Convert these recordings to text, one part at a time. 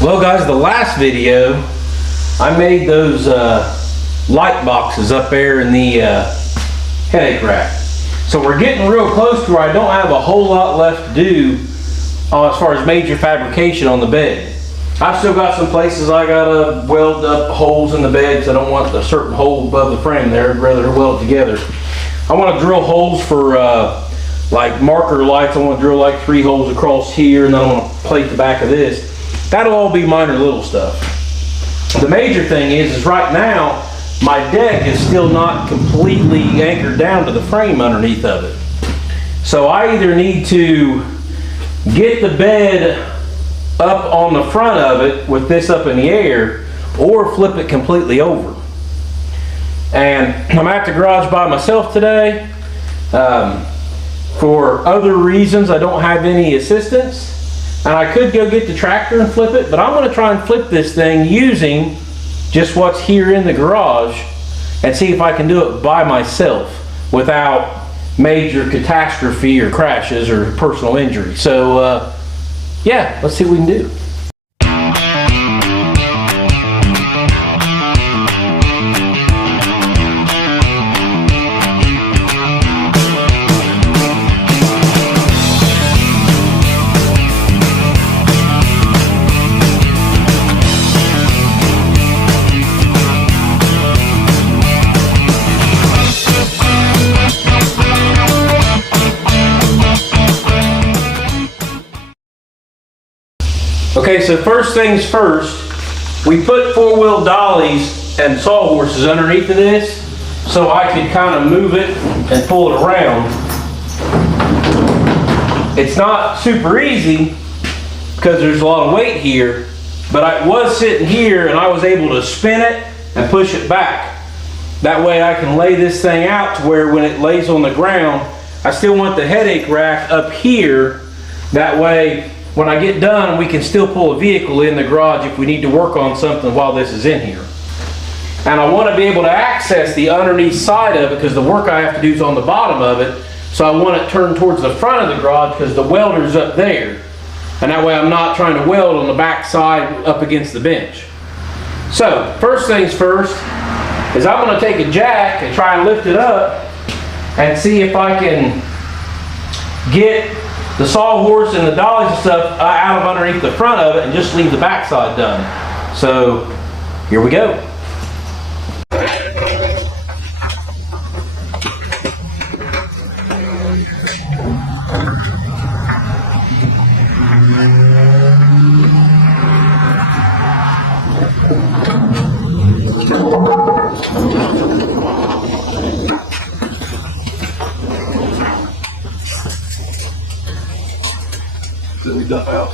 Well guys, the last video I made those light boxes up there in the headache rack. So we're getting real close to where I don't have a whole lot left to do as far as major fabrication on the bed. I've still got some places I gotta weld up holes in the bed because I don't want a certain hole above the frame there. I'd rather weld it together. I want to drill holes for like marker lights. I want to drill like 3 holes across here, and then I want to plate the back of this. That'll all be minor little stuff. The major thing is right now my deck is still not completely anchored down to the frame underneath of it. So I either need to get the bed up on the front of it with this up in the air, or flip it completely over. And I'm at the garage by myself today. For other reasons, I don't have any assistance. And I could go get the tractor and flip it, but I'm going to try and flip this thing using just what's here in the garage and see if I can do it by myself without major catastrophe or crashes or personal injury. So yeah, let's see what we can do. Okay, so first things first, we put 4-wheel dollies and sawhorses underneath of this so I could kind of move it and pull it around. It's not super easy because there's a lot of weight here, but I was sitting here and I was able to spin it and push it back. That way I can lay this thing out to where when it lays on the ground, I still want the headache rack up here. That way when I get done, we can still pull a vehicle in the garage if we need to work on something while this is in here. And I want to be able to access the underneath side of it because the work I have to do is on the bottom of it. So I want it turned towards the front of the garage because the welder's up there. And that way I'm not trying to weld on the back side up against the bench. So first things first is I'm going to take a jack and try and lift it up and see if I can get the sawhorse and the dollies and stuff out of underneath the front of it and just leave the back side done. So here we go. We dump out.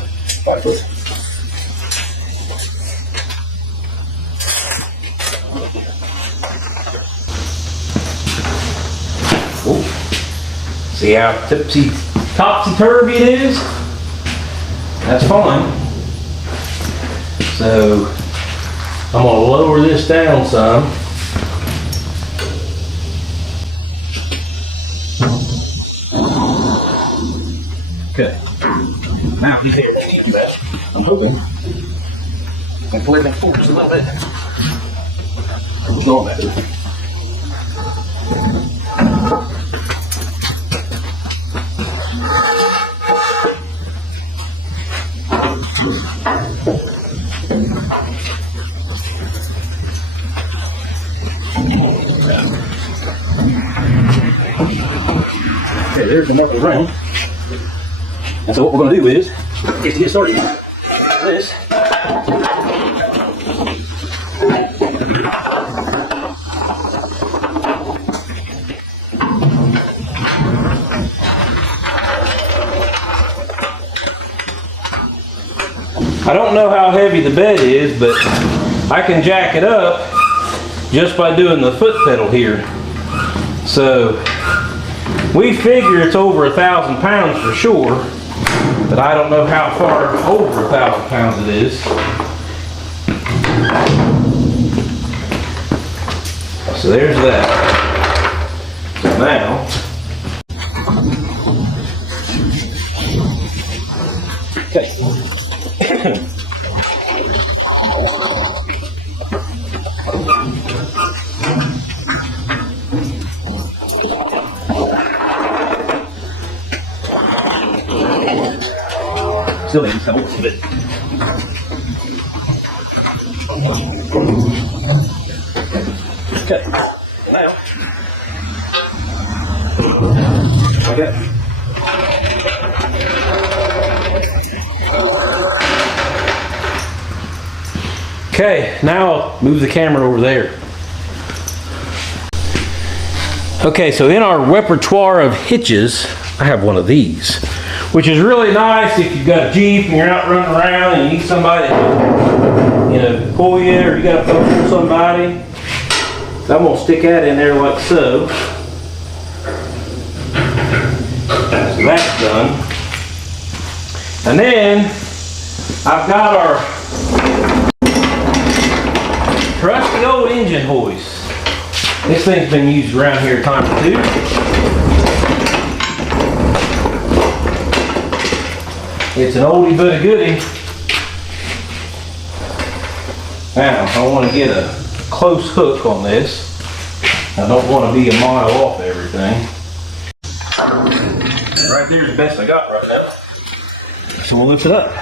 Oh. See how topsy-turvy it is? That's fine. So I'm going to lower this down some. Okay. Now, I'm hoping I can pull everything forward just a little bit. It's not better. Okay, there's the marker around. And so what we're going to do is to get started with this. I don't know how heavy the bed is, but I can jack it up just by doing the foot pedal here. So we figure it's over 1,000 pounds for sure, but I don't know how far over 1,000 pounds it is. So there's that. So now, okay. still didn't tell most of it. Okay, now okay. Okay, now I'll move the camera over there. Okay, so in our repertoire of hitches, I have one of these, which is really nice if you've got a Jeep and you're out running around and you need somebody to, pull you, or you got to pull somebody. So I'm going to stick that in there like so. So that's done. And then I've got our trusty old engine hoist. This thing's been used around here a time or two. It's an oldie but a goodie. Now, I want to get a close hook on this. I don't want to be a mile off everything. Right there is the best I got right now. So we'll lift it up.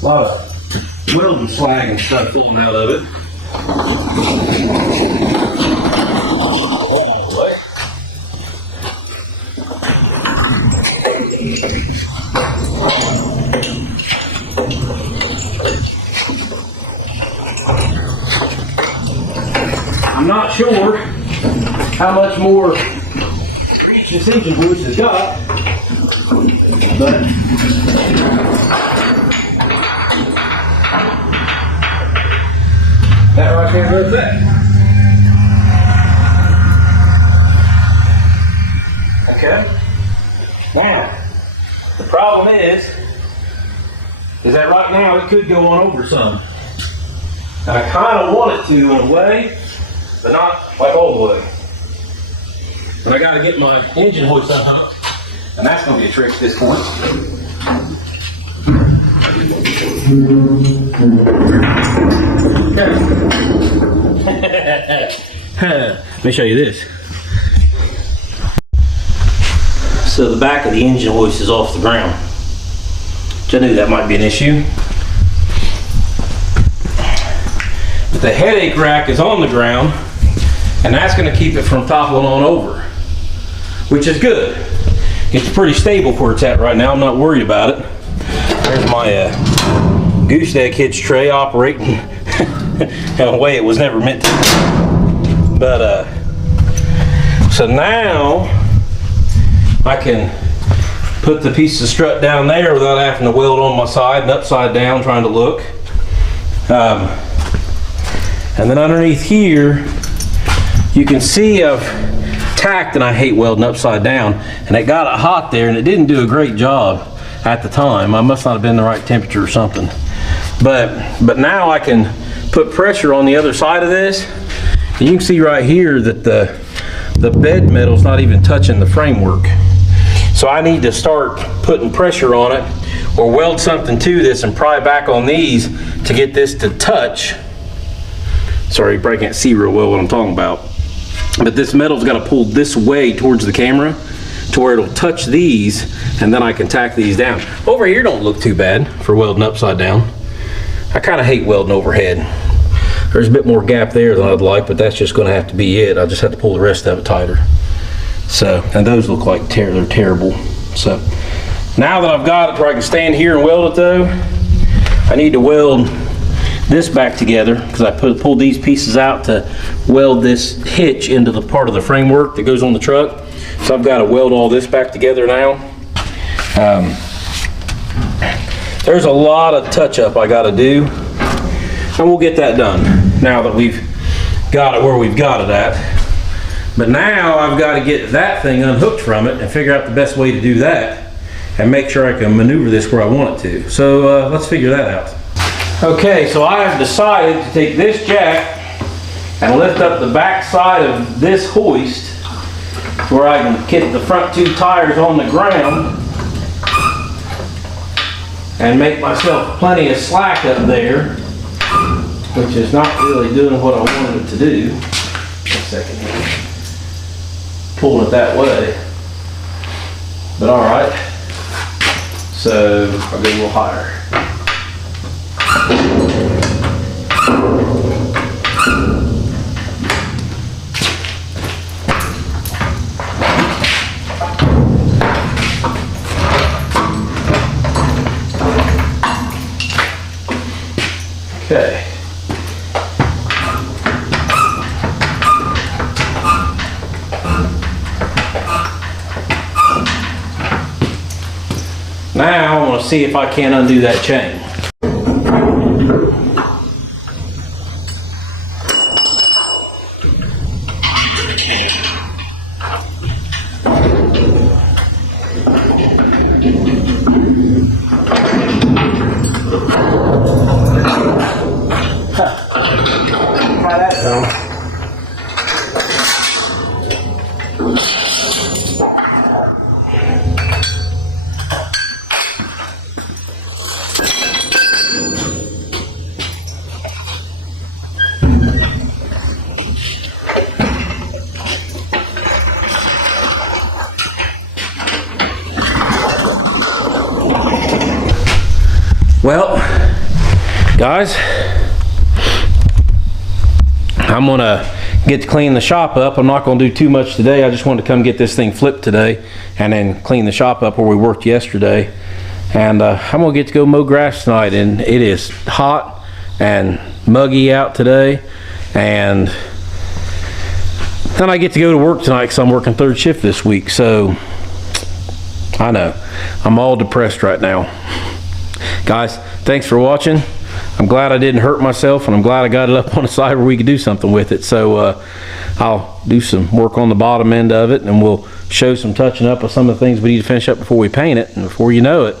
A lot of welding slag and stuff falling out of it. I'm not sure how much more this engine hoist has got, but that right there does that. Okay. Now, the problem is that right now it could go on over some. I kind of want it to in a way, but not like all the way. But I got to get my engine hoist up, and that's going to be a trick at this point. Let me show you this. So the back of the engine hoist is off the ground. Which I knew that might be an issue. But the headache rack is on the ground, and that's going to keep it from toppling on over, which is good. It's pretty stable where it's at right now. I'm not worried about it. There's my goose egg hitch tray operating in a way it was never meant to. But so now I can put the piece of strut down there without having to weld on my side and upside down trying to look. And then underneath here, you can see I've tacked, and I hate welding upside down, and it got it hot there and it didn't do a great job at the time. I must not have been the right temperature or something. But now I can put pressure on the other side of this. And you can see right here that the bed metal's not even touching the framework. So I need to start putting pressure on it or weld something to this and pry back on these to get this to touch. Sorry, you probably can't see real well what I'm talking about. But this metal's got to pull this way towards the camera to where it'll touch these, and then I can tack these down. Over here don't look too bad for welding upside down. I kind of hate welding overhead. There's a bit more gap there than I'd like, but that's just going to have to be it. I just have to pull the rest of it tighter. So, and those look like they're terrible. So, now that I've got it where I can stand here and weld it though, I need to weld this back together because I pulled these pieces out to weld this hitch into the part of the framework that goes on the truck. So I've got to weld all this back together now. There's a lot of touch up I got to do And we'll get that done now that we've got it where we've got it at. But now I've got to get that thing unhooked from it and figure out the best way to do that and make sure I can maneuver this where I want it to. So let's figure that out. Okay, so I have decided to take this jack and lift up the back side of this hoist where I can get the front two tires on the ground and make myself plenty of slack up there, which is not really doing what I wanted it to do. Just a second here. Pulling it that way. But alright. So I'll go a little higher. Okay. Now I want to see if I can undo that chain. Try that though. Well, guys, I'm gonna get to clean the shop up. I'm not gonna do too much today. I just wanted to come get this thing flipped today and then clean the shop up where we worked yesterday. And I'm gonna get to go mow grass tonight, and it is hot and muggy out today. And then I get to go to work tonight because I'm working third shift this week. So I know I'm all depressed right now. Guys, thanks for watching. I'm glad I didn't hurt myself, and I'm glad I got it up on the side where we could do something with it. So I'll do some work on the bottom end of it, and we'll show some touching up of some of the things we need to finish up before we paint it. And before you know it,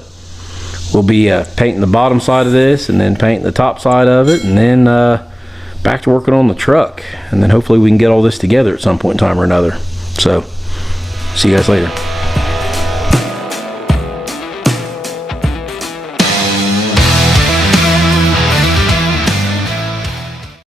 we'll be painting the bottom side of this, and then painting the top side of it, and then back to working on the truck. And then hopefully we can get all this together at some point in time or another. So see you guys later.